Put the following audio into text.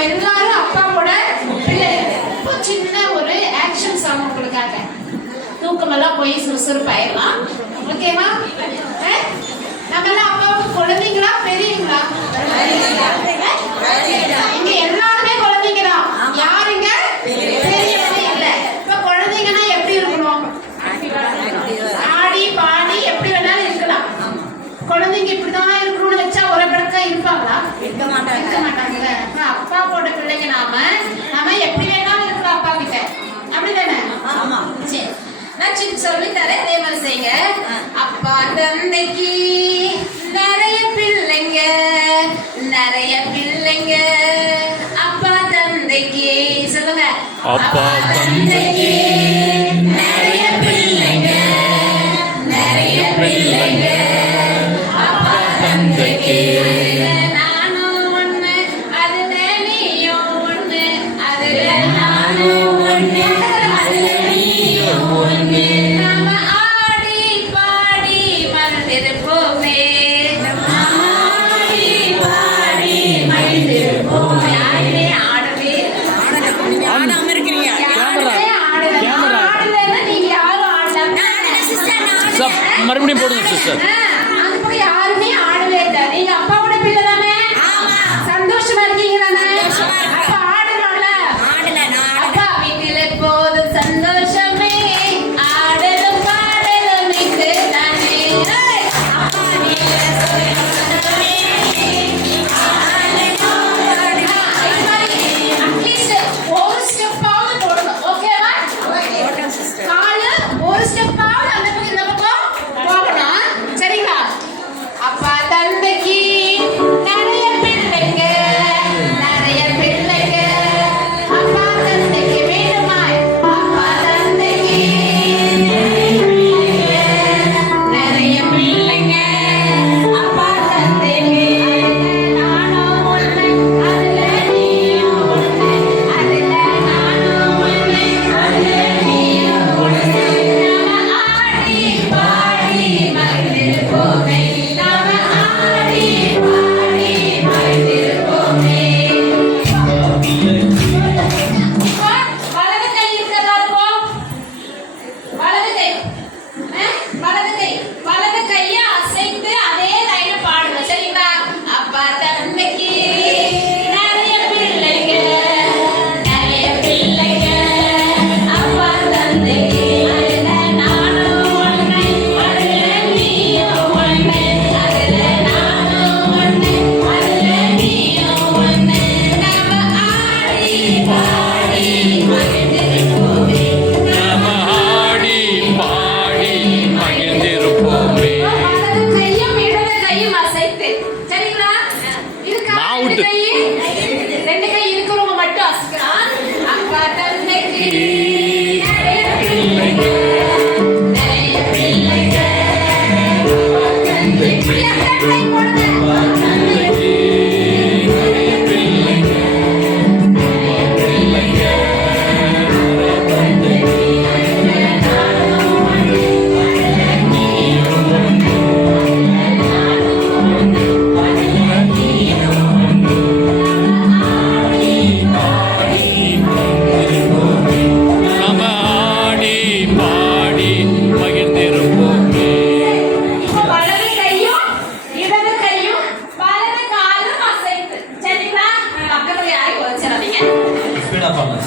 நம்ம எல்லாரும் அப்பாவோட பிள்ளைகள். சின்ன ஒரு ஆக்ஷன் சாங் உங்களுக்காக. தூக்கமெல்லாம் போய் சுறுசுறுப்பாயிடலாம் ஓகேவா நம்ம எல்லாம் அப்பா குழந்தைங்களா? பெரியங்களா இங்க எல்லாருமே குழந்தைங்களா யாருங்க? பெரியவங்க இல்ல. இப்ப குழந்தைங்கன்னா எப்படி இருக்கணும்? ஆடி பாடி எப்படி வேணாலும் இருக்கலாம். குழந்தைங்க இப்படிதான் இருக்கணும்னு வச்சா ஒரு பழக்கம் இருப்பாங்களா? இருக்க மாட்டாங்க. இருக்க மாட்டாங்கல்ல? தந்தைக்கு நிறைய பிள்ளைங்க நிறைய பிள்ளைங்க. அப்பா தந்தைக்கு சொல்லுங்க. அப்பா தந்தைக்கு நிறைய பிள்ளைங்க நிறைய பிள்ளைங்க. அப்பா தந்தைக்கு நானும் ஒண்ணு அதுல நீயும் ஒண்ணு அதுல நானும் ஒண்ணு. மறுபடியும் போடுங்க சிஸ்டர் Yeah.